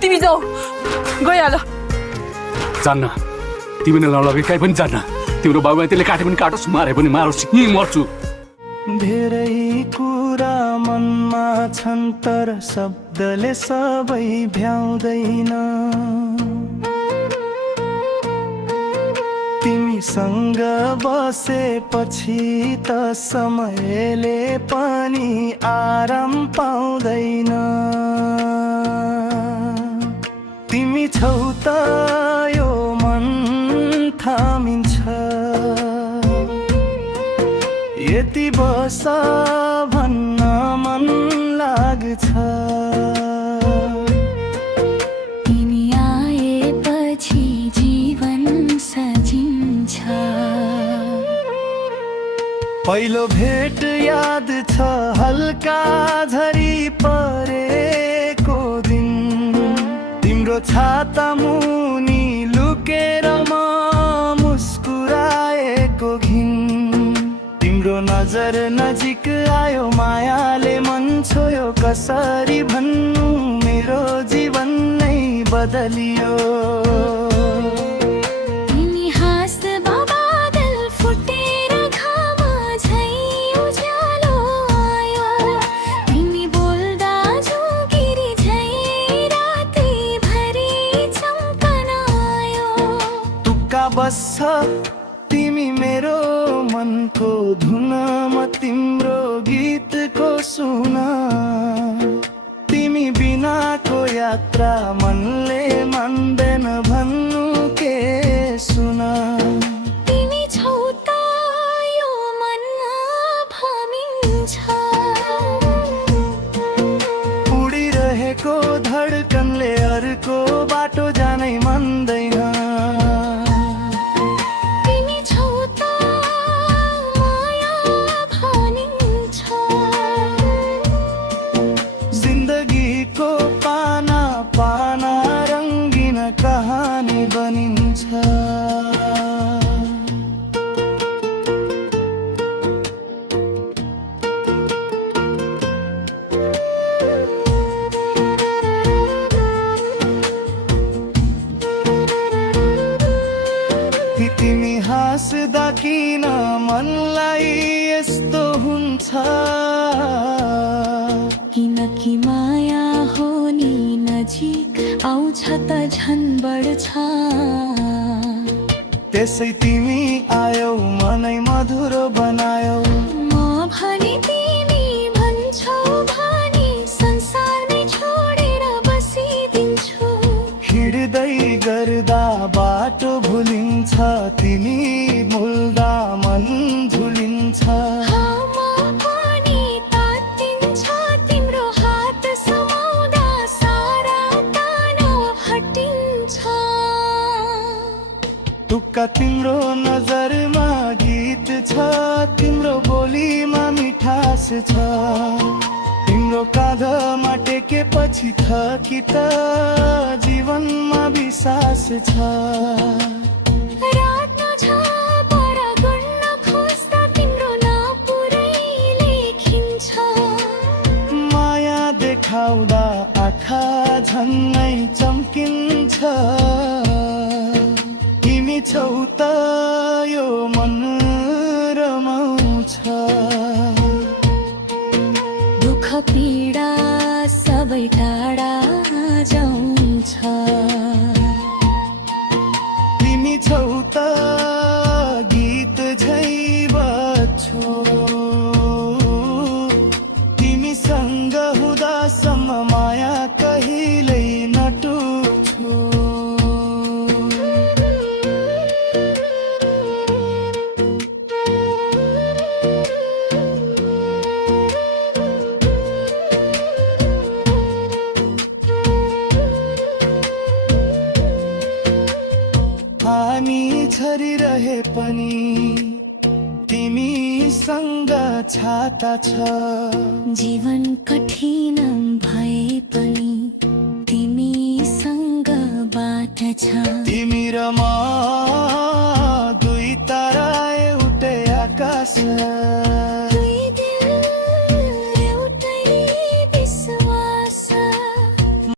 तिमी जाऊ गइहाल जान्न तिमीले नलगे काहीँ पनि जान्न तिम्रो बाबुमाइतीले काटे पनि काटोस् मारे पनि मारोस् यहीँ मर्छु धेरै कुरा मनमा छन् तर शब्दले सबै भ्याउँदैन तिमीसँग बसेपछि त समयले पनि आराम पाउँदैन तिमी छौ त यो मन थामिन्छ यति बस भन्न मन लाग्छ तिमी आएपछि जीवन सजिन्छ पहिलो भेट याद छ हल्का झरी परेको दिन तिम्रो छाता मुनि लुकेर म मुस्कुराएको घिन तिम्रो नजर नजिक आयो मायाले मन छोयो कसरी भन्नु मेरो जीवन नै बदलियो तिमी हाँस्दा बादल फुटेर घाम झै उज्यालो आयो तिमी बोल्दा झुकिरी झै रातिभरि चम्कन आयो तुक्का बस्छ तिमी मेरो मनको धुन म तिम्रो गीतको सुन तिमी बिनाको यात्रा मनले मान्दैन भन्नु के सुन तिमी छौ त यो मनमा भमिन्छ उडिरहेको धडकनले अर्को बाटो जानै मान्दैन कहानी बनिन्छ तिमी हाँस्दा किन मनलाई यस्तो हुन्छ किनकि माया हो नि नजिक आउँछ त झन् बढ्छ त्यसै तिमी आयौ मनै मधुरो बनायौ म भने तिमी भन्छौ भने संसार नै छोडेर बसिदिन्छु हिँड्दै गर्दा बाटो भुलिन्छ तिमी भुल्दा मन झुलिन्छ तुक्का तिम्रो नजरमा गीत छ तिम्रो बोलीमा मिठास छ तिम्रो काँधमा टेकेपछि थकी त जीवनमा विश्वास छ रात छ पर गर्न खोज्दा तिम्रो नपुरै लेखिन्छ माया देखाउँदा आँखा झन्नै चम्किन्छ तिमी छौ त यो मन रमाउँछ दुःख पीडा सबै टाढा जाउँछ तिमी छौ त गीत झै बज्छौ तिमीसँग हुँदासम्म माया कहिल्यै नटुट्छु हामी छरिरहे पनि तिमीसँग छाता छ जीवन कठिन भए पनि तिमीसँग बाटो छ